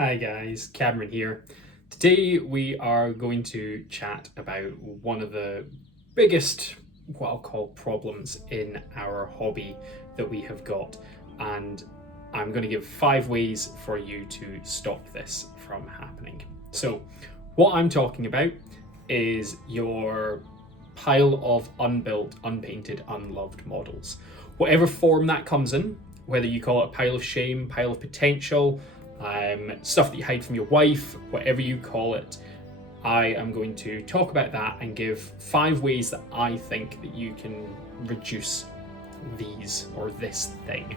Hi guys, Cameron here. Today we are going to chat about one of the biggest, what I'll call problems in our hobby that we have got, and I'm going to give 5 ways for you to stop this from happening. So, what I'm talking about is your pile of unbuilt, unpainted, unloved models. Whatever form that comes in, whether you call it a pile of shame, pile of potential, stuff that you hide from your wife, whatever you call it, I am going to talk about that and give 5 ways that I think that you can reduce these or this thing.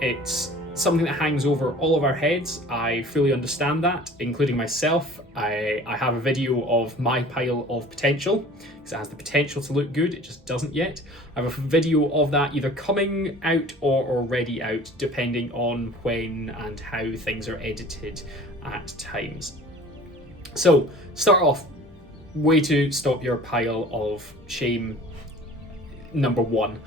It's something that hangs over all of our heads. I fully understand that, including myself. I have a video of my pile of potential because it has the potential to look good, it just doesn't yet. I have a video of that either coming out or already out, depending on when and how things are edited at times. So, start off, way to stop your pile of shame, number one.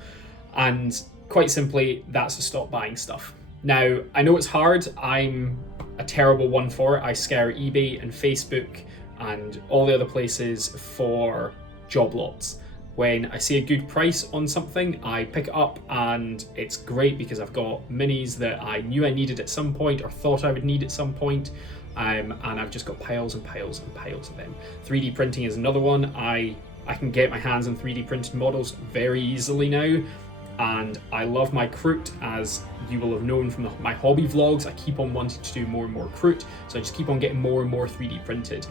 And quite simply, that's to stop buying stuff. Now, I know it's hard. I'm a terrible one for it. I scour eBay and Facebook and all the other places for job lots. When I see a good price on something, I pick it up and it's great because I've got minis that I knew I needed at some point or thought I would need at some point. And I've just got piles and piles and piles of them. 3D printing is another one. I can get my hands on 3D printed models very easily now. And I love my Kroot, as you will have known from my hobby vlogs. I keep on wanting to do more and more Kroot, so I just keep on getting more and more 3D printed.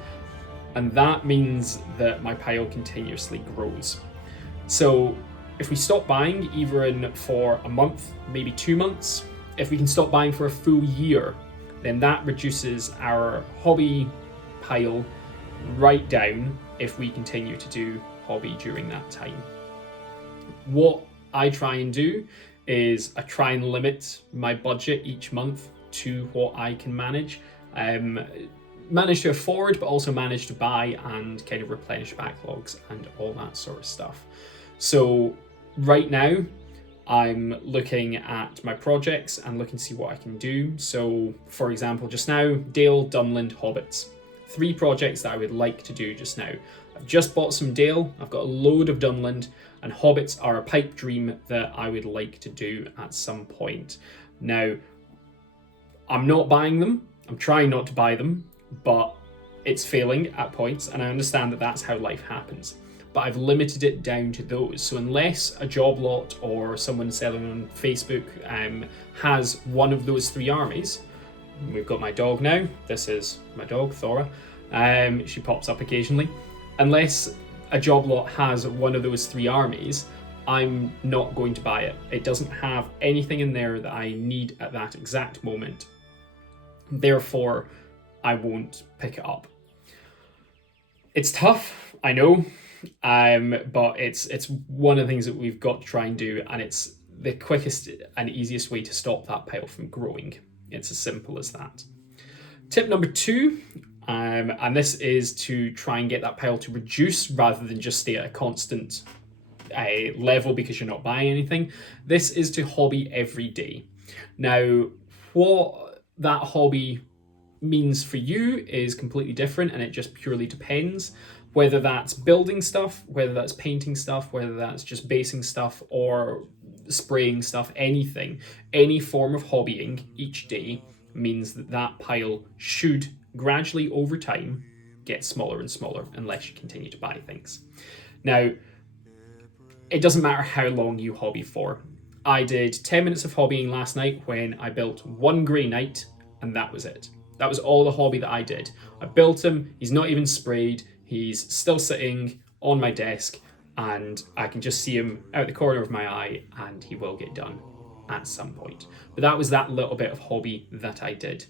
And that means that my pile continuously grows. So if we stop buying, even for a month, maybe 2 months, if we can stop buying for a full year, then that reduces our hobby pile right down if we continue to do hobby during that time. What I try and do is I try and limit my budget each month to what I can manage to afford, but also manage to buy and kind of replenish backlogs and all that sort of stuff. So right now I'm looking at my projects and looking to see what I can do. So for example, just now, Dale, Dunland, Hobbits. 3 projects that I would like to do just now. I've just bought some Dale, I've got a load of Dunland, and Hobbits are a pipe dream that I would like to do at some point. Now, I'm not buying them, I'm trying not to buy them, but it's failing at points, and I understand that that's how life happens. But I've limited it down to those. So unless a job lot or someone selling on Facebook has one of those 3 armies, we've got my dog now, this is my dog, Thora, she pops up occasionally. Unless a job lot has one of those 3 armies, I'm not going to buy it. It doesn't have anything in there that I need at that exact moment. Therefore, I won't pick it up. It's tough, I know, but it's one of the things that we've got to try and do, and it's the quickest and easiest way to stop that pile from growing. It's as simple as that. Tip number 2, and this is to try and get that pile to reduce rather than just stay at a constant level because you're not buying anything. This is to hobby every day. Now, what that hobby means for you is completely different, and it just purely depends. Whether that's building stuff, whether that's painting stuff, whether that's just basing stuff or spraying stuff, anything, any form of hobbying each day means that that pile should gradually over time get smaller and smaller unless you continue to buy things. Now, it doesn't matter how long you hobby for. I did 10 minutes of hobbying last night when I built 1 Grey Knight, and that was it. That was all the hobby that I did. I built him, he's not even sprayed, he's still sitting on my desk, and I can just see him out the corner of my eye, and he will get done at some point. But that was that little bit of hobby that I did.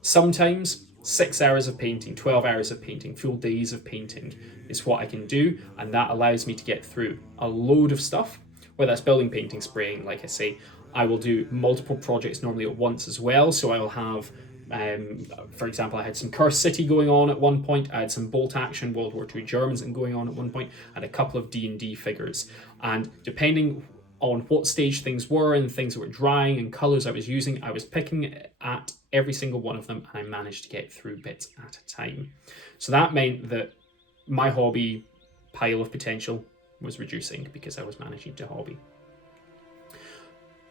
Sometimes 6 hours of painting, 12 hours of painting, full days of painting is what I can do, and that allows me to get through a load of stuff, whether that's building, painting, spraying. Like I say, I will do multiple projects normally at once as well, so I will have for example, I had some Cursed City going on at one point, I had some Bolt Action World War II Germans going on at one point, and a couple of D&D figures. And depending on what stage things were and things that were drying and colours I was using. I was picking at every single one of them, and I managed to get through bits at a time. So that meant that my hobby pile of potential was reducing because I was managing to hobby.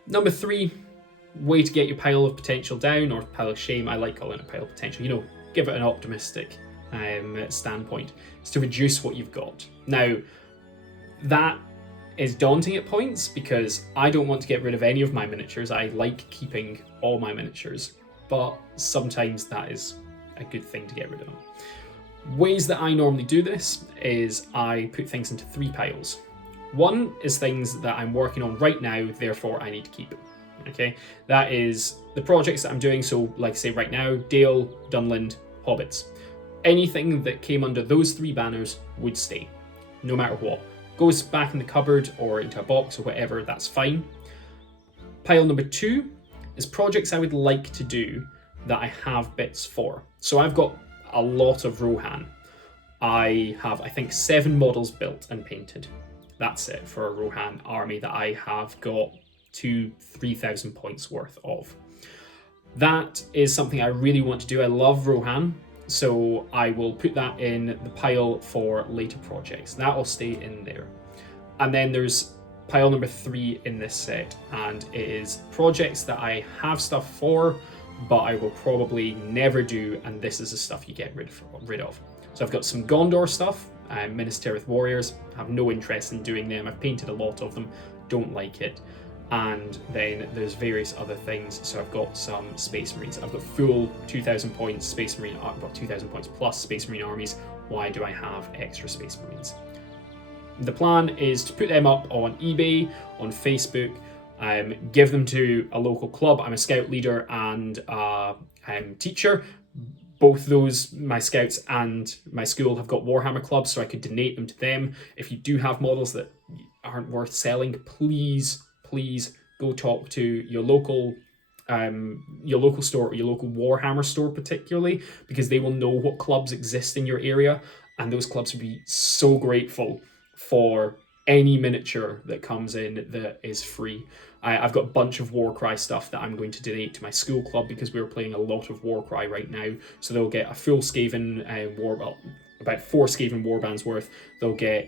Number 3 way to get your pile of potential down, or pile of shame, I like calling it pile of potential, you know, give it an optimistic standpoint, is to reduce what you've got. Now, that is daunting at points because I don't want to get rid of any of my miniatures. I like keeping all my miniatures, but sometimes that is a good thing to get rid of them. Ways that I normally do this is I put things into 3 piles. One is things that I'm working on right now, therefore I need to keep. Okay, that is the projects that I'm doing. So like I say right now, Dale, Dunland, Hobbits. Anything that came under those 3 banners would stay, no matter what. Goes back in the cupboard or into a box or whatever, that's fine. Pile number 2 is projects I would like to do that I have bits for. So I've got a lot of Rohan. I have, I think, 7 models built and painted. That's it for a Rohan army that I have got 2,000-3,000 points worth of. That is something I really want to do. I love Rohan, so I will put that in the pile for later projects. That will stay in there. And then there's pile number 3 in this set, and it is projects that I have stuff for, but I will probably never do, and this is the stuff you get rid of. So I've got some Gondor stuff, Minas Tirith Warriors, have no interest in doing them. I've painted a lot of them, don't like it. And then there's various other things. So I've got some Space Marines. I've got full 2,000 points Space Marine, I've got 2,000 points plus Space Marine armies. Why do I have extra Space Marines? The plan is to put them up on eBay, on Facebook, give them to a local club. I'm a scout leader and teacher. Both those, my scouts and my school, have got Warhammer clubs, so I could donate them to them. If you do have models that aren't worth selling, please go talk to your local store, or your local Warhammer store particularly, because they will know what clubs exist in your area, and those clubs would be so grateful for any miniature that comes in that is free. I've got a bunch of Warcry stuff that I'm going to donate to my school club because we're playing a lot of Warcry right now. So they'll get a full Skaven about 4 Skaven warbands worth. They'll get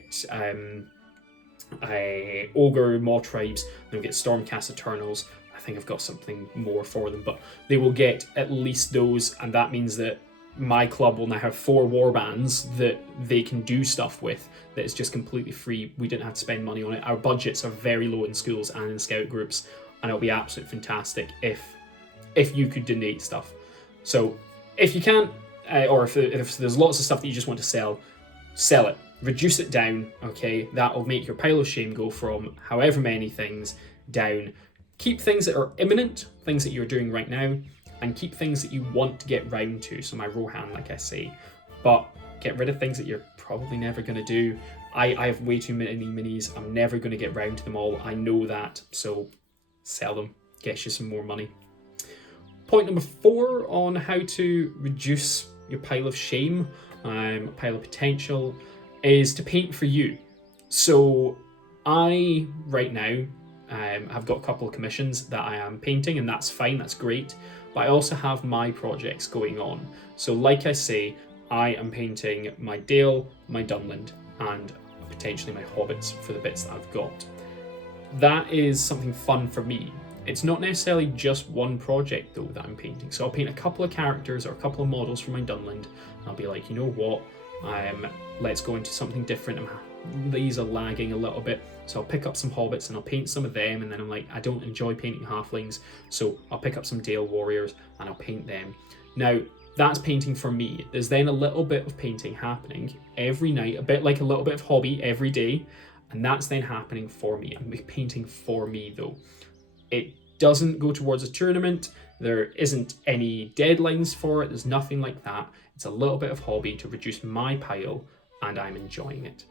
Ogre Maw Tribes. They'll get Stormcast Eternals. I think I've got something more for them, but they will get at least those, and that means that my club will now have 4 warbands that they can do stuff with that is just completely free. We didn't have to spend money on it. Our budgets are very low in schools and in scout groups, and it'll be absolutely fantastic if you could donate stuff. So if you can't, or if there's lots of stuff that you just want to sell it. Reduce it down, okay? That will make your pile of shame go from however many things down. Keep things that are imminent, things that you're doing right now, and keep things that you want to get round to. So my Rohan, like I say, but get rid of things that you're probably never going to do. I have way too many minis. I'm never going to get round to them all. I know that. So sell them, get you some more money. Point number 4 on how to reduce your pile of shame, pile of potential, is to paint for you. So I, right now, have got a couple of commissions that I am painting, and that's fine, that's great. But I also have my projects going on. So like I say, I am painting my Dale, my Dunland, and potentially my Hobbits for the bits that I've got. That is something fun for me. It's not necessarily just one project though that I'm painting. So I'll paint a couple of characters or a couple of models for my Dunland, and I'll be like, you know what, let's go into something different. These are lagging a little bit, so I'll pick up some Hobbits and I'll paint some of them, and then I'm like, I don't enjoy painting halflings, so I'll pick up some Dale Warriors and I'll paint them. Now, that's painting for me. There's then a little bit of painting happening every night, a bit like a little bit of hobby every day, and that's then happening for me. I'm painting for me though. It doesn't go towards a tournament, there isn't any deadlines for it, there's nothing like that. It's a little bit of hobby to reduce my pile, and I'm enjoying it.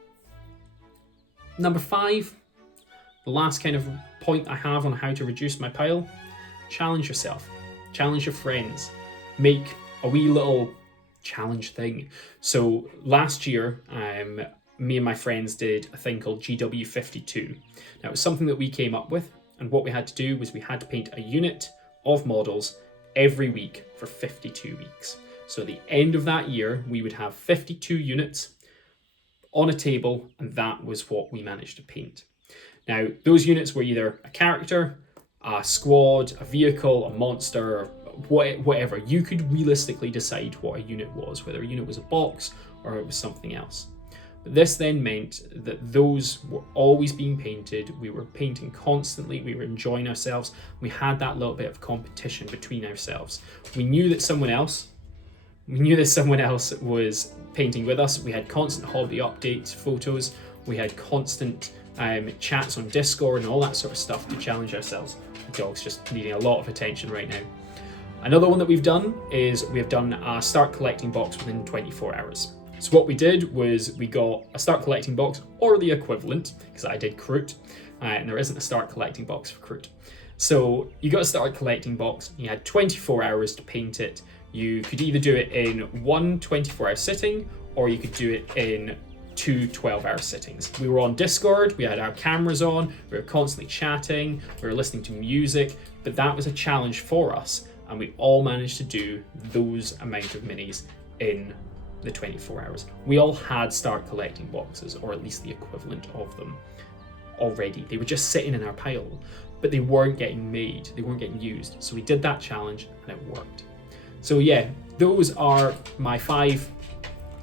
Number 5, the last kind of point I have on how to reduce my pile: challenge yourself, challenge your friends, make a wee little challenge thing. So last year, me and my friends did a thing called GW52. Now, it was something that we came up with, and what we had to do was we had to paint a unit of models every week for 52 weeks. So at the end of that year, we would have 52 units on a table, and that was what we managed to paint. Now, those units were either a character, a squad, a vehicle, a monster, whatever. You could realistically decide what a unit was, whether a unit was a box or it was something else. But this then meant that those were always being painted. We were painting constantly. We were enjoying ourselves. We had that little bit of competition between ourselves. We knew that someone else was painting with us. We had constant hobby updates, photos. We had constant chats on Discord and all that sort of stuff to challenge ourselves. The dog's just needing a lot of attention right now. Another one that we've done is we've done a start collecting box within 24 hours. So what we did was we got a start collecting box, or the equivalent, because I did Kroot, and there isn't a start collecting box for Kroot. So you got a start collecting box, you had 24 hours to paint it. You could either do it in one 24-hour sitting, or you could do it in two 12-hour sittings. We were on Discord, we had our cameras on, we were constantly chatting, we were listening to music, but that was a challenge for us, and we all managed to do those amount of minis in the 24 hours. We all had start collecting boxes, or at least the equivalent of them already. They were just sitting in our pile, but they weren't getting made, they weren't getting used. So we did that challenge and it worked. So yeah, those are my 5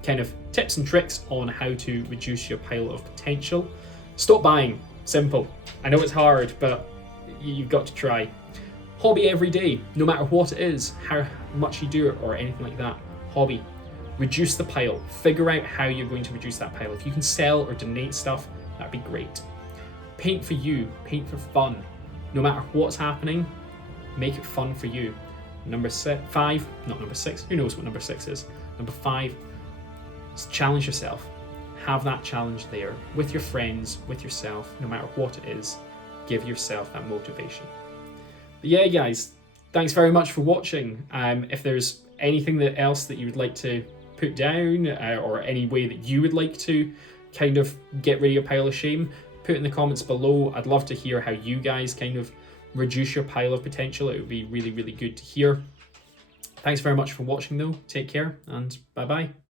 kind of tips and tricks on how to reduce your pile of potential. Stop buying, simple. I know it's hard, but you've got to try. Hobby every day, no matter what it is, how much you do it or anything like that. Hobby. Reduce the pile. Figure out how you're going to reduce that pile. If you can sell or donate stuff, that'd be great. Paint for you, paint for fun. No matter what's happening, make it fun for you. Number 5, not number 6, who knows what number 6 is. Number 5, challenge yourself. Have that challenge there with your friends, with yourself, no matter what it is. Give yourself that motivation. But yeah, guys, thanks very much for watching. If there's anything else that you would like to put down, or any way that you would like to kind of get rid of your pile of shame, put in the comments below. I'd love to hear how you guys kind of reduce your pile of potential. It would be really, really good to hear. Thanks very much for watching though. Take care and bye-bye.